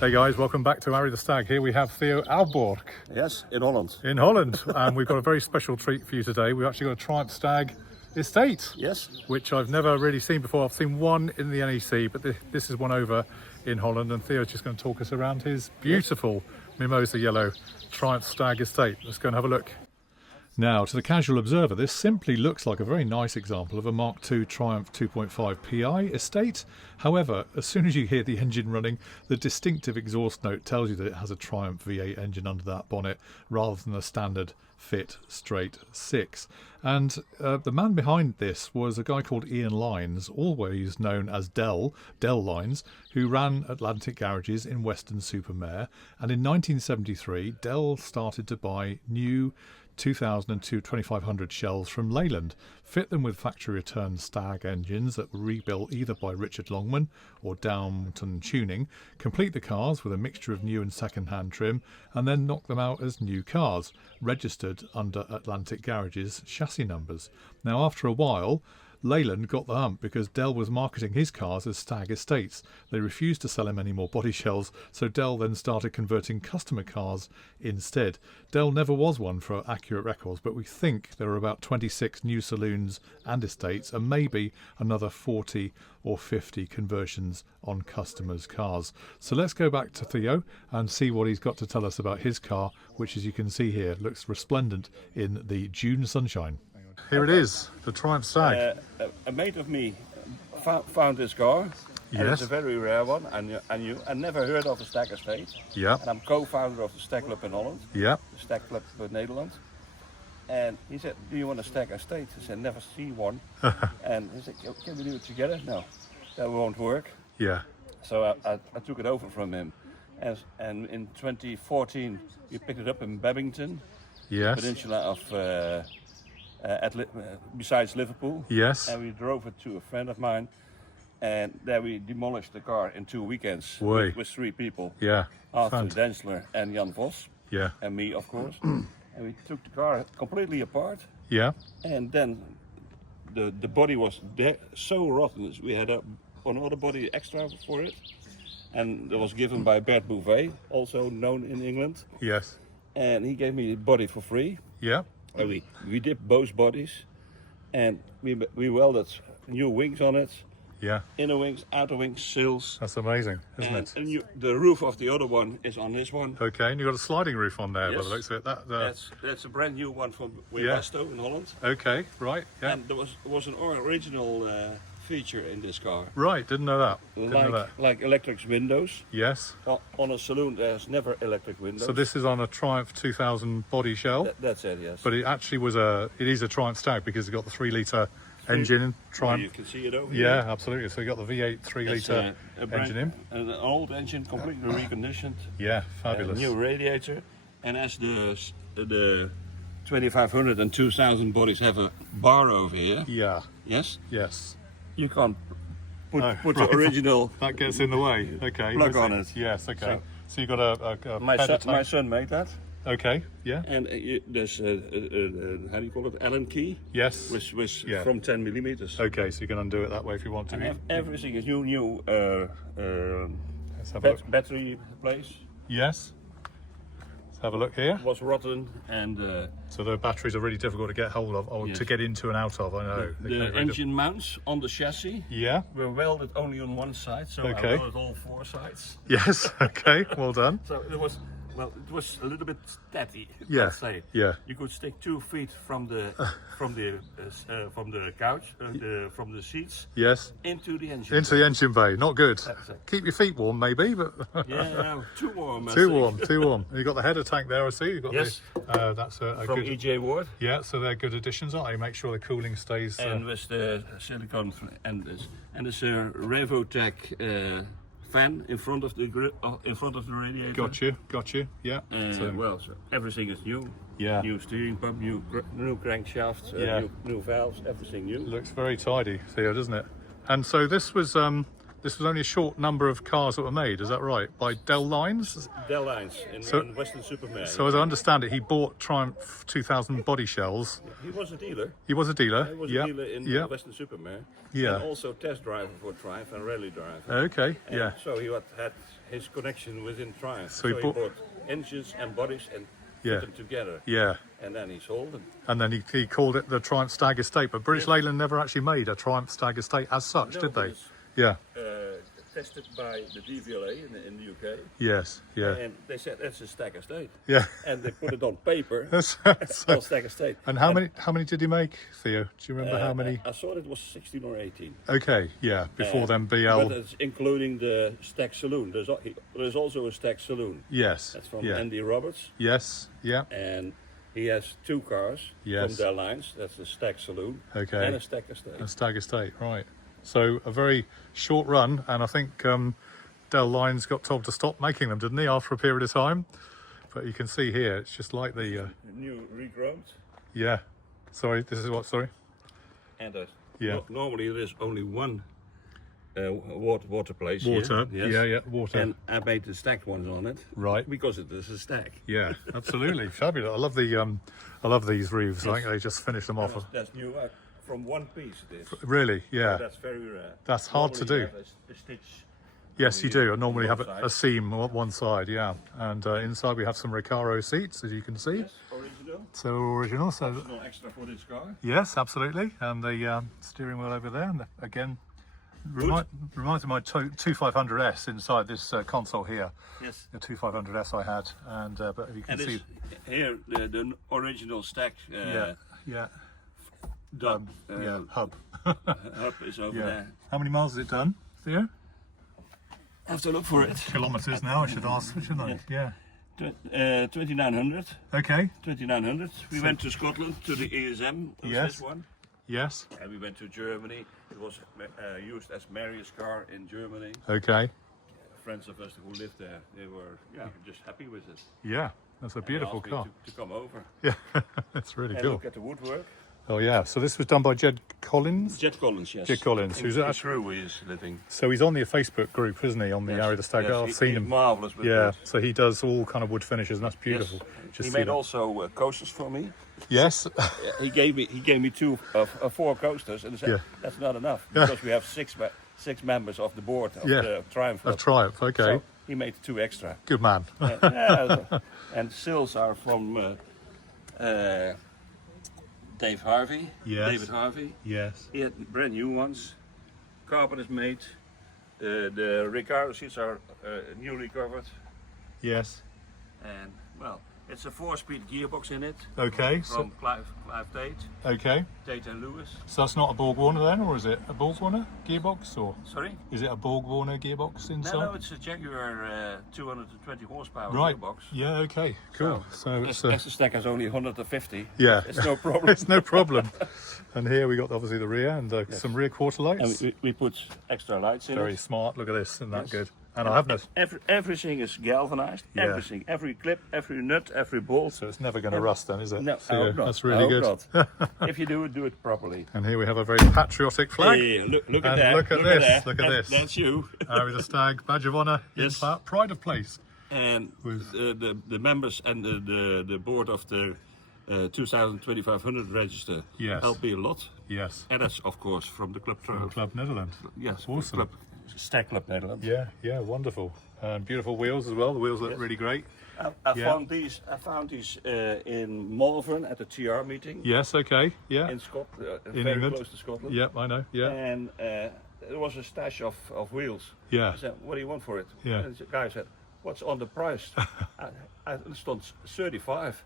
Hey guys, welcome back to Arry The Stag. Here we have Theo Ouborg. Yes, in Holland. In Holland. And we've got a very special treat for you today. We've actually got a Triumph Stag Estate. Yes. Which I've never really seen before. I've seen one in the NEC, but this is one over in Holland. And Theo's just going to talk us around his beautiful mimosa yellow Triumph Stag Estate. Let's go and have a look. Now, to the casual observer, this simply looks like a very nice example of a Mark II Triumph 2.5 PI estate. However, as soon as you hear the engine running, the distinctive exhaust note tells you that it has a Triumph V8 engine under that bonnet rather than a standard fit straight 6. And the man behind this was a guy called Ian Lines, always known as Dell Lines, who ran Atlantic garages in Weston-super-Mare. And in 1973, Dell started to buy new 2000 and 2500 shells from Leyland, fit them with factory returned Stag engines that were rebuilt either by Richard Longman or Downton Tuning, complete the cars with a mixture of new and second-hand trim, and then knock them out as new cars, registered under Atlantic garages chassis numbers. Now, after a while, Leyland got the hump because Dell was marketing his cars as Stag Estates. They refused to sell him any more body shells, so Dell then started converting customer cars instead. Dell never was one for accurate records, but we think there are about 26 new saloons and estates and maybe another 40 or 50 conversions on customers' cars. So let's go back to Theo and see what he's got to tell us about his car, which, as you can see here, looks resplendent in the June sunshine. Here it is, the Triumph Stag. A mate of me found this car. Yes. And it's a very rare one. I never heard of the Stag Estate. Yeah. And I'm co-founder of the Stag Club in Holland. Yeah. The Stag Club Nederland. And he said, "Do you want a Stag Estate?" I said, "Never see one." And he said, "Can we do it together?" No, that won't work. Yeah. So I took it over from him. And in 2014, we picked it up in Babington, Yes. peninsula of... besides Liverpool. Yes. And we drove it to a friend of mine, and there we demolished the car in 2 weekends with 3 people. Yeah. Arthur Densler and Jan Vos. Yeah. And me, of course. And we took the car completely apart. Yeah. And then the body was so rotten. We had another body extra for it, and that was given by Bert Bouvet, also known in England. Yes. And he gave me the body for free. Yeah. We did both bodies, and we welded new wings on it. Yeah. Inner wings, outer wings, sills. That's amazing, isn't it? And the roof of the other one is on this one. Okay, and you've got a sliding roof on there, by Yes. the looks of it. That's a brand new one from Westo in Holland. Okay, right, yeah. And there was an original feature in this car. Right, didn't know that. Didn't know that. Like electric windows. Yes. On a saloon, there's never electric windows. So this is on a Triumph 2000 body shell. That's it, yes. But it actually it is a Triumph Stag because it's got the 3-litre engine in Triumph. You can see it over Yeah, here. absolutely. So you got the V8 3-litre engine in. An old engine, completely reconditioned. Yeah, fabulous. New radiator, and as the 2500 and 2000 bodies have a bar over here. Yeah. Yes. Yes. You can't put Right. the original. That gets in the way. Okay. Plug on it. Yes. Okay. So you got a My son made that, Okay. Yeah. and there's how do you call it? Allen key, Yes. which was Yeah. from 10 millimeters. Okay, so you can undo it that way if you want to. And everything is new. Let's have a look. Battery place Yes. Let's have a look here. was rotten, and So the batteries are really difficult to get hold of, or Yes. to get into and out of. I know. the engine mounts on the chassis Yeah. were welded only on one side, so Okay. I welded all 4 sides. Yes. Okay. Well done. So it was a little bit statty. Yeah, Let's say. yeah. You could stick 2 feet from the couch, from the seats Yes. into the engine. Into the engine bay. Not good. That's it. Keep your feet warm, maybe, but Yeah, no, too warm. I too think. warm. Too warm. You got the header tank there. I see. You got Yes. that's a From good. EJ Ward, Yeah. So they're good additions, aren't they? Make sure the cooling stays. and with the silicone and there's a Revotech fan in front of the radiator. Got you. Yeah. So everything is new. Yeah. New steering pump, new crankshaft, Yeah. new valves, everything new. Looks very tidy, Theo, doesn't it? And so this was this was only a short number of cars that were made, is that right? By Dell Lines? Dell Lines in Western Supermare. So as I understand it, he bought Triumph 2000 body shells. He was a dealer. He was a dealer? He was a dealer in Western Supermare. Yeah. And also test driver for Triumph and rally driver. Okay, And yeah. so he had his connection within Triumph. So he bought engines and bodies and Yeah. put them together. Yeah. And then he sold them. And then he called it the Triumph Stag Estate, but British Leyland never actually made a Triumph Stag Estate as such, No, did but they? it's, Yeah. Tested by the DVLA in the UK. Yes, yeah. And they said that's a Stag Estate. Yeah. And they put it on paper. So- It's called Stag Estate. and how many did he make, Theo? Do you remember how many? I thought it was 16 or 18. Okay, yeah. Before then BL. But it's including the Stag Saloon. There's also a Stag Saloon. Yes. That's from yeah. Andy Roberts. Yes, yeah. And he has 2 cars Yes. from their lines. That's the Stag Saloon Okay. and a Stag Estate. A Stag Estate, right. So a very short run, and I think Dell Lines got told to stop making them, didn't he, after a period of time? But you can see here, it's just like the... New regrown. yeah. Sorry, this is what, sorry? And Yeah. normally there's only one water place here. Water, Yes. yeah, water. And I made the stacked ones on it. Right. Because it is a stack. Yeah, absolutely. Fabulous. I love these roofs. I think they just finish them off. That's new. From one piece it is. Really, yeah. That's very rare. That's hard to Normally do. you have a stitch. Yes, you do. I normally on have one a side. seam on one side, yeah. And inside we have some Recaro seats, as you can see. Yes, original. So original. So No extra for this car. yes, absolutely. And the steering wheel over there. And again, reminds me of my 2500S inside this console here. Yes. The 2500S I had, and but you can And see. this, here the original stack Yeah. dub, Hub. hub is over Yeah. there. How many miles has it done, Theo? I have to look for it. Kilometres now, I should ask, shouldn't I? Yeah. 2900. Okay. 2900. We went to Scotland to the ESM. Was Yes. This one. Yes. And we went to Germany. It was used as Mary's car in Germany. Okay. Friends of us who lived there, they were just happy with it. Yeah. That's a And they beautiful asked me car. to come over Yeah. That's really and cool. look at the woodwork. Oh yeah. So this was done by Jed Collins. Jet Collins, yes. Jet Collins, who's in actually- Crewe he is living. So he's on the Facebook group, isn't he? On the Arry The Stag. Yes, I've seen he's him. marvelous with Yeah. wood. So he does all kind of wood finishes, and that's Yes. beautiful. Just He see made that. also coasters for me. Yes. He gave me 4 coasters, and he said Yeah. that's not enough because we have 6 members of the board of Yeah. the Triumph A Club. Triumph. Okay. So he made 2 extra. Good man. Yeah, and sills are from Dave Harvey. Yes. David Harvey. Yes. He had brand new ones. Carpet is made. The Recaro seats are newly covered. Yes. And well, it's a 4-speed gearbox in it Okay. So from Clive Tate, okay. Tate and Lewis. So that's not a Borg Warner then, or is it a Borg Warner gearbox, or Sorry? is it a Borg Warner gearbox inside? No, it's a Jaguar 220 horsepower Right. gearbox. Yeah. Okay. Cool. So it's As the stack has only 150. yeah. It's no problem. It's no problem. And here we got obviously the rear and some rear quarter lights. And we put extra lights in Very it. smart. Look at this. Isn't that Yes. good? And I have no. Everything is galvanized. Yeah. Everything, every clip, every nut, every bolt. So it's never going to rust then, is it? No, I So, hope not. that's I really hope good. not. If you do it properly. And here we have a very patriotic flag. Hey, look at And that. look at this, that. look at this. That's you. Arry The Stag, badge of honour, Yes. pride of place. And With- the members and the board of the 2500 register Yes. help me a lot. Yes. And that's of course from the Club Triumph. Club Netherlands. Yes, Awesome. Club, Stag Club Netherlands. Yeah, yeah, wonderful. And beautiful wheels as well. The wheels look really great. I Yeah. found these in Malvern at the TR meeting Yes, okay. Yeah. in Scotland, In very England. close to Scotland. Yep, I know. Yeah. And there was a stash of wheels. Yeah. I said, "What do you want for it?" Yeah. And the guy said, "What's on the price?" I understood 35,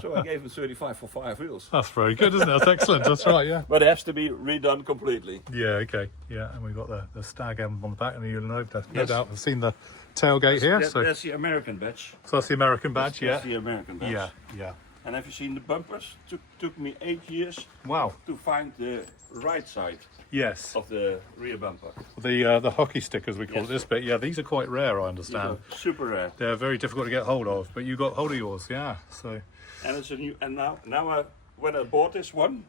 so I gave him 35 for 5 wheels. That's very good, isn't it? That's excellent. That's right, yeah. But it has to be redone completely. Yeah, okay. Yeah, and we've got the Stag emblem on the back, and you'll know, no Yes. doubt, I've seen the tailgate here. That- So that's the American badge. that's the American badge, yeah. That's the American badge. Yeah, yeah. And have you seen the bumpers? Took me 8 years Wow. to find the right side Yes. of the rear bumper. The hockey stickers, we call Yes. it this bit. Yeah, these are quite rare, I These understand. are super rare. They're very difficult to get hold of, but you got hold of yours, yeah. So And it's a new. And now when I bought this one,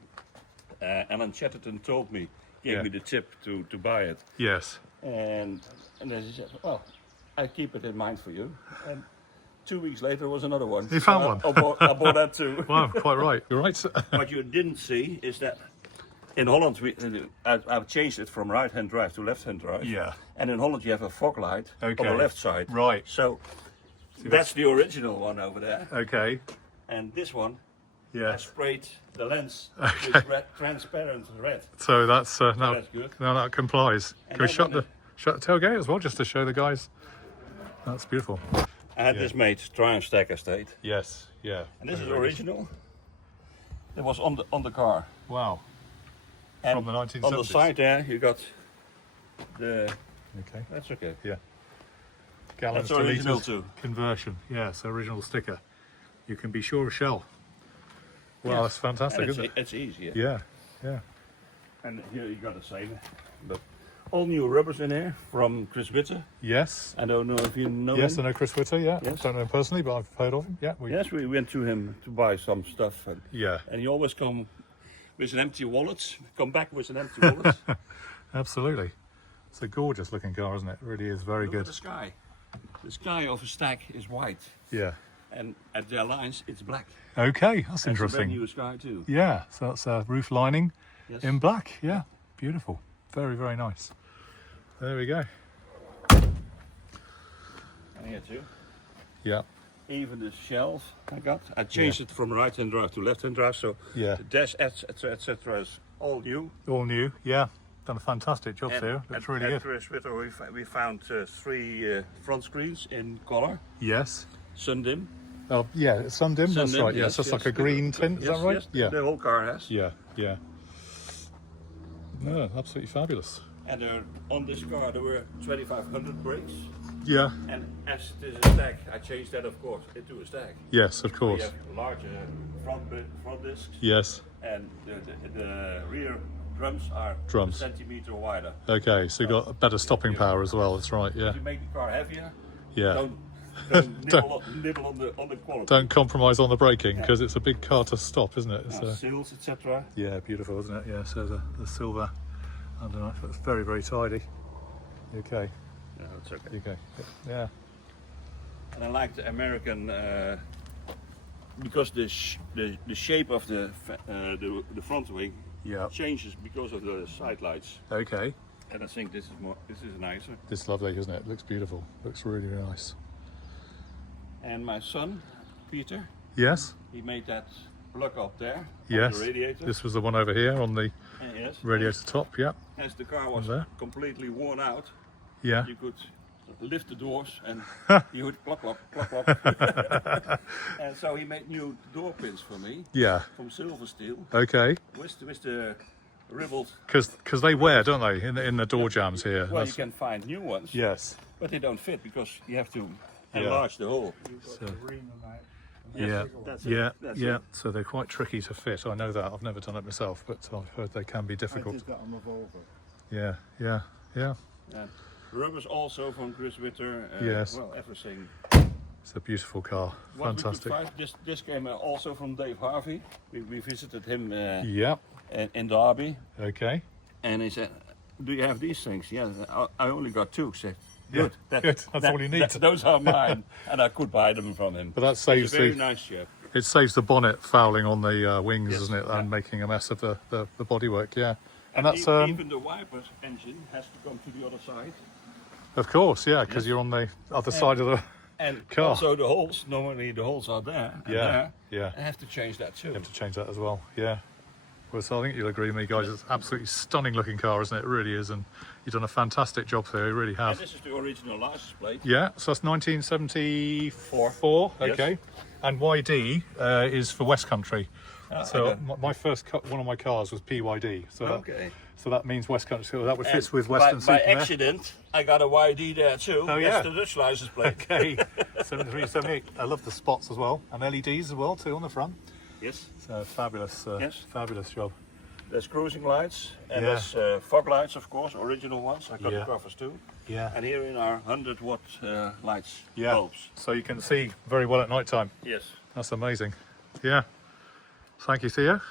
Alan Chatterton told me, gave Yeah. me the tip to buy it. yes, And then he said, well, I keep it in mind for you. And 2 weeks later there was another one. You found one? I bought that too. Wow, quite right. You're right. What you didn't see is that in Holland, I've changed it from right-hand drive to left-hand drive. Yeah. And in Holland you have a fog light on the Okay. left side. Right. So that's the original one over there. Okay. And this one, I Yes. sprayed the lens with red, transparent red. So that's now. That's good. Now that complies. And Can we then shut when the tailgate as well, just to show the guys? That's beautiful. I had this made Triumph Stag Estate. Yes. Yeah. And this is original. It was on the car. Wow. And From the 1970s. on the side there you got the... Okay. That's okay. Yeah. Gallons That's to original litres too. conversion. Yes, original sticker. You can be sure of Shell. Wow, that's fantastic, And isn't it? it's easy. Yeah. Yeah. And here you got the same. But all new rubbers in here from Chris Witte. Yes. I don't know if you know Yes, I him. know Chris Witte. Yeah. Yes. Don't know him personally, but I've heard of him. Yeah. Yes, we went to him to buy some stuff. Yeah. And he always come with an empty wallet. Come back with an empty wallet. Absolutely. It's a gorgeous looking car, isn't it? It really is very Look good. at the sky. The sky of a Stag is white. Yeah. And at their lines it's black. Okay, that's That's a brand interesting. new sky too. Yeah, so that's a roof lining Yes. in black. Yeah, beautiful. Very, very nice. There we go. And here too. Yeah. Even the shelf I changed it from right-hand drive to left-hand drive, so Yeah. the dash, etc., is all new. All new. Yeah. Done a fantastic job there. Looks really good. Chris Witte, we found 3 front screens in color, Yes. sundim. Oh, yeah, it's sundim. That's Sundim, right. Yes, yes, that's like yes. a green tint. Is Yes, that right? yes, Yeah. the whole car has. Yeah. Yeah. No, absolutely fabulous. And on this car there were 2500 brakes. Yeah. And as it is a Stag, I changed that of course into a Stag. Yes, of We course. have larger front discs, Yes. and the rear drums are Drums. a centimeter wider. Okay, so you got a better stopping power as well. That's right. Yeah. If you make the car heavier, Yeah. don't nibble on the quality. Don't compromise on the braking because it's a big car to stop, isn't it? It's, Seals, etc. yeah, beautiful, isn't it? Yeah, so the silver underneath, it's very, very tidy. Okay, Yeah, that's okay. okay. Yeah, And I like the American because the shape of the front wing yeah. changes because of the side lights. Okay, And I think this is nicer. this is lovely, isn't it? It looks beautiful. Looks really, really nice. And my son, Peter, Yes, he made that plug up there on yes. the radiator. This was the one over here on the Yes. radiator top. Yeah, As the car was There. completely worn out, yeah. you could lift the doors and you would clock, clock, clock, clock. And so he made new door pins for me Yeah. from silver steel Okay. with the ribbled. Because they wear, don't they, in the door jams here? Well, you That's- can find new ones, Yes. but they don't fit because you have to Yeah. enlarge the hole. So, Yes, yeah. that's it, Yeah. that's Yeah. it. So they're quite tricky to fit. I know that. I've never done it myself, but I've heard they can be difficult. that on the Volvo. Yeah. Yeah. Yeah. And rubbers also from Chris Witte. Yes. Well, everything. It's a beautiful car. What we could Fantastic. find, this came also from Dave Harvey. We visited him Yeah. in Derby, Okay. and he said, "Do you have these things?" Yeah, I only got 2. Said, Yeah, "Good, good, that's all you need." those are mine, and I could buy them from him." But that saves He's a very the nice chap. it saves the bonnet fouling on the wings, Yes, doesn't it, and yeah. making a mess of the bodywork. Yeah. And And that's even the wiper engine has to come to the other side, of course, yeah, because Yes. you're on the other side of the. and Car. also the holes. Normally the holes are there. And Yeah, there. yeah. I have to change that too. You have to change that as well. Yeah. Well, so I think you'll agree with me, guys. It's an absolutely stunning looking car, isn't it? It really is, and you've done a fantastic job there. You really And have. this is the original license plate. Yeah. So that's 1974. Yes. Okay. And YD is for West Country. So okay. my first one of my cars was PYD. So Okay. so that means West Country. So that would fit And with Western by Supermare. accident, I got a YD there too. Oh, yeah. That's the Dutch license plate. Okay. 73, 78. I love the spots as well, and LEDs as well too on the front. Yes. So fabulous. Yes. Fabulous job. There's cruising lights and Yeah. there's fog lights, of course, original ones. I got Yeah. the covers too. Yeah. And here in our 100-watt lights, Yeah. bulbs. So you can see very well at night time. Yes. That's amazing. Yeah. Thank you, Theo.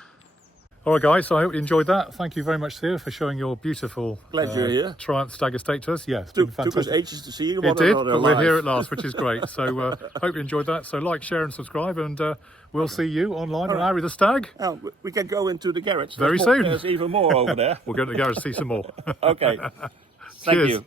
All right, guys, so I hope you enjoyed that. Thank you very much, Theo, for showing your beautiful Glad you're here. Triumph Stag Estate to us. Yeah, it's been Took fantastic. us ages to see you. It did, but we're here at last, which is great. So hope you enjoyed that. So like, share and subscribe, and we'll see you online on Arry The Stag. Oh, we can go into the garage. Very soon. There's even more over there. We'll go to the garage to see some more. Okay. Thank Cheers. you.